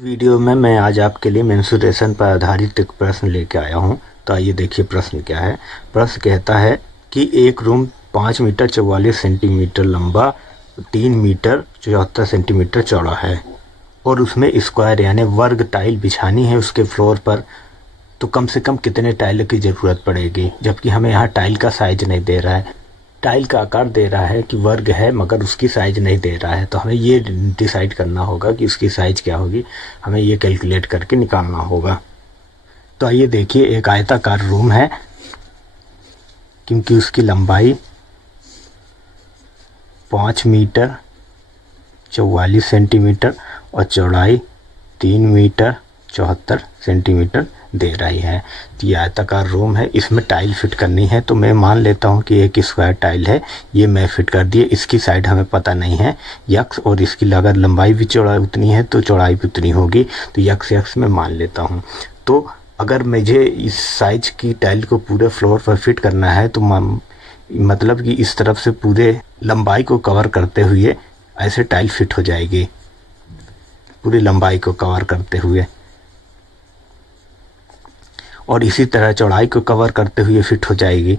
Video में मैं आज आपके लिए मेंसुरेशन पर आधारित एक प्रश्न लेके आया हूं। तो आइए देखिए प्रश्न क्या है। प्रश्न कहता है कि एक रूम 5 मीटर 44 सेंटीमीटर लंबा, 3 मीटर 74 सेंटीमीटर चौड़ा है और उसमें स्क्वायर यानी वर्ग टाइल बिछानी है उसके फ्लोर पर। तो कम से कम कितने टाइल की ज़रूरत पड़ेगी, जबकि हमें यहाँ टाइल का साइज नहीं दे रहा है। टाइल का आकार दे रहा है कि वर्ग है, मगर उसकी साइज नहीं दे रहा है। तो हमें ये डिसाइड करना होगा कि उसकी साइज क्या होगी। हमें ये कैलकुलेट करके निकालना होगा। तो आइए देखिए, एक आयताकार रूम है, क्योंकि उसकी लंबाई 5 मीटर 44 सेंटीमीटर और चौड़ाई 3 मीटर 74 सेंटीमीटर दे रही है। तो ये आयताकार रूम है, इसमें टाइल फिट करनी है। तो मैं मान लेता हूँ कि एक स्क्वायर टाइल है, ये मैं फिट कर दिए। इसकी साइड हमें पता नहीं है यक्स, और इसकी अगर लंबाई भी चौड़ाई उतनी है तो चौड़ाई भी उतनी होगी। तो यक्स में मान लेता हूँ। तो अगर मुझे इस साइज की टाइल को पूरे फ्लोर पर फिट करना है तो मतलब कि इस तरफ से पूरे लंबाई को कवर करते हुए ऐसे टाइल फिट हो जाएगी, पूरी लंबाई को कवर करते हुए, और इसी तरह चौड़ाई को कवर करते हुए फिट हो जाएगी।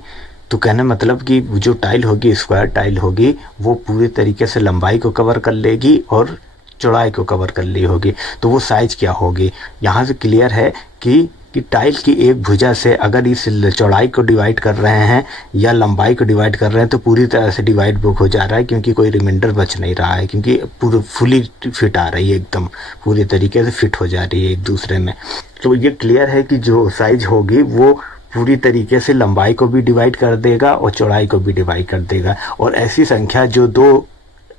तो कहने मतलब कि जो टाइल होगी, स्क्वायर टाइल होगी, वो पूरी तरीके से लंबाई को कवर कर लेगी और चौड़ाई को कवर कर ली होगी। तो वो साइज क्या होगी, यहाँ से क्लियर है कि टाइल की एक भुजा से अगर इस चौड़ाई को डिवाइड कर रहे हैं या लंबाई को डिवाइड कर रहे हैं तो पूरी तरह से डिवाइड बुक हो जा रहा है, क्योंकि कोई रिमाइंडर बच नहीं रहा है, क्योंकि पूरी फुली फिट आ रही है, एकदम पूरी तरीके से फिट हो जा रही है एक दूसरे में। तो ये क्लियर है कि जो साइज होगी वो पूरी तरीके से लंबाई को भी डिवाइड कर देगा और चौड़ाई को भी डिवाइड कर देगा। और ऐसी संख्या जो दो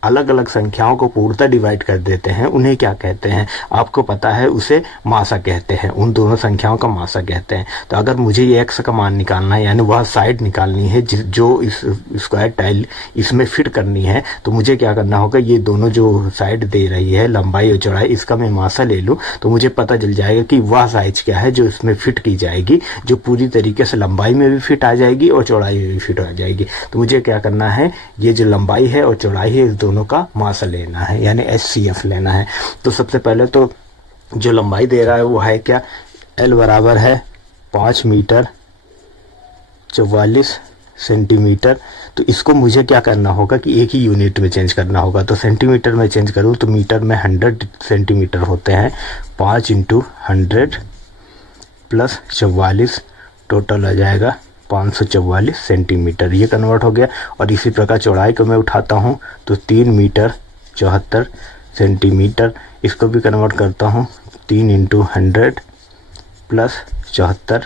अलग अलग संख्याओं को पूर्णतः डिवाइड कर देते हैं उन्हें क्या कहते हैं, आपको पता है, उसे मासा कहते हैं। उन दोनों संख्याओं का मासा कहते हैं। तो अगर मुझे ये एक्स का मान निकालना है, यानी वह साइड निकालनी है जो इस स्क्वायर टाइल इसमें फिट करनी है, तो मुझे क्या करना होगा, ये दोनों जो साइड दे रही है लंबाई और चौड़ाई, इसका मैं मासा ले लूँ तो मुझे पता चल जाएगा कि वह साइज क्या है जो इसमें फिट की जाएगी, जो पूरी तरीके से लंबाई में भी फिट आ जाएगी और चौड़ाई में भी फिट आ जाएगी। तो मुझे क्या करना है, ये जो लंबाई है और चौड़ाई है, इस दोनों का मासा लेना है, यानी HCF लेना है। तो सबसे पहले तो जो लंबाई दे रहा है वो है क्या, L बराबर है 5 मीटर 44 सेंटीमीटर। तो इसको मुझे क्या करना होगा कि एक ही यूनिट में चेंज करना होगा। तो सेंटीमीटर में चेंज करूँ तो मीटर में 100 सेंटीमीटर होते हैं। 5 × 100 प्लस 44, टोटल आ जाएगा 544 सेंटीमीटर। ये कन्वर्ट हो गया। और इसी प्रकार चौड़ाई को मैं उठाता हूँ तो 3 मीटर 74 सेंटीमीटर, इसको भी कन्वर्ट करता हूँ। 3 × 100 प्लस 74,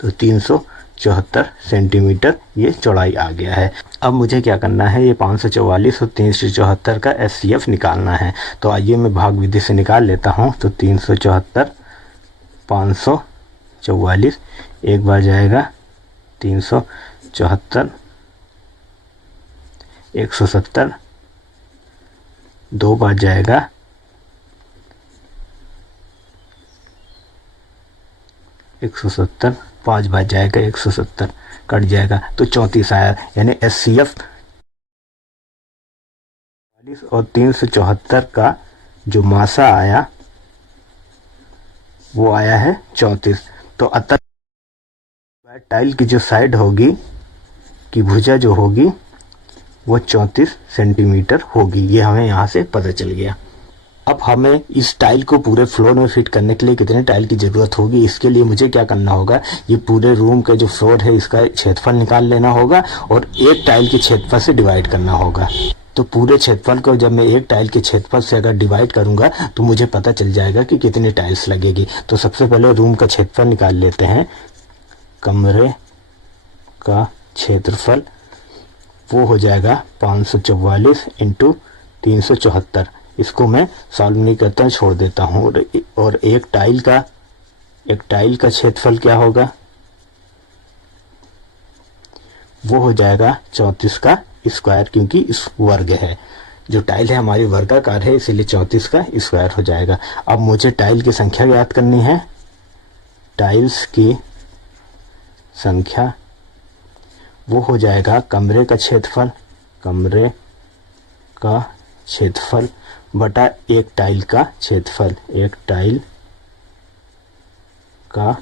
तो 374 सेंटीमीटर ये चौड़ाई आ गया है। अब मुझे क्या करना है, ये 544 और 374 का HCF निकालना है। तो आइए मैं भाग विधि से निकाल लेता हूँ। तो 374 544, एक बार जाएगा 374, 170, दो बार जाएगा 170, 5 बार जाएगा 170, कट जाएगा तो 34 आया। यानी HCF और 374 का जो मासा आया वो आया है 34। तो अतः टाइल की जो साइड होगी की भुजा जो होगी वो 34 सेंटीमीटर होगी। ये हमें यहाँ से पता चल गया। अब हमें इस टाइल को पूरे फ्लोर में फिट करने के लिए कितने टाइल की ज़रूरत होगी, इसके लिए मुझे क्या करना होगा, ये पूरे रूम का जो फ्लोर है इसका क्षेत्रफल निकाल लेना होगा और एक टाइल के क्षेत्रफल से डिवाइड करना होगा। तो पूरे क्षेत्रफल को जब मैं एक टाइल के क्षेत्रफल से अगर डिवाइड करूंगा तो मुझे पता चल जाएगा कि कितनी टाइल्स लगेगी। तो सबसे पहले रूम का क्षेत्रफल निकाल लेते हैं। कमरे का क्षेत्रफल वो हो जाएगा 544 × 374। इसको मैं सॉल्व नहीं करता, छोड़ देता हूँ। और एक टाइल का क्षेत्रफल क्या होगा, वो हो जाएगा 34 का स्क्वायर, क्योंकि इस वर्ग है। जो टाइल है हमारी वर्गाकार है, इसीलिए 34 का स्क्वायर हो जाएगा। अब मुझे टाइल की संख्या ज्ञात करनी है। टाइल्स की संख्या वो हो जाएगा कमरे का क्षेत्रफल, कमरे का क्षेत्रफल बटा एक टाइल का क्षेत्रफल, एक टाइल का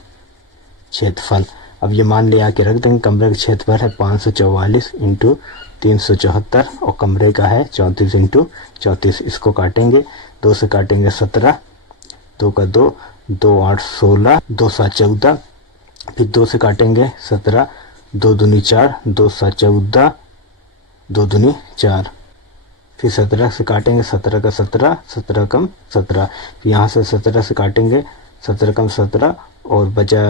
क्षेत्रफल। अब ये मान लिया कि रख देंगे कमरे का क्षेत्रफल है 544 इंटू 374 और कमरे का है 34 इंटू 34। इसको काटेंगे, 2 से काटेंगे 17, 2 का 2, 2 8 16, 2 7 14, फिर 2 से काटेंगे 17, 2 दूनी 4, 2 7 14, 2 दूनी 4, फिर 17 से काटेंगे 17 का 17, 17 कम 17, फिर यहाँ से 17 से काटेंगे 17 कम 17 और बचा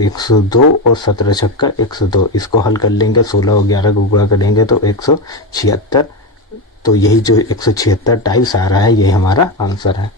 102 और 17 छक्का 102। इसको हल कर लेंगे, 16 और 11 को गुणा करेंगे तो 176। तो यही जो 176 टाइल्स आ रहा है, यही हमारा आंसर है।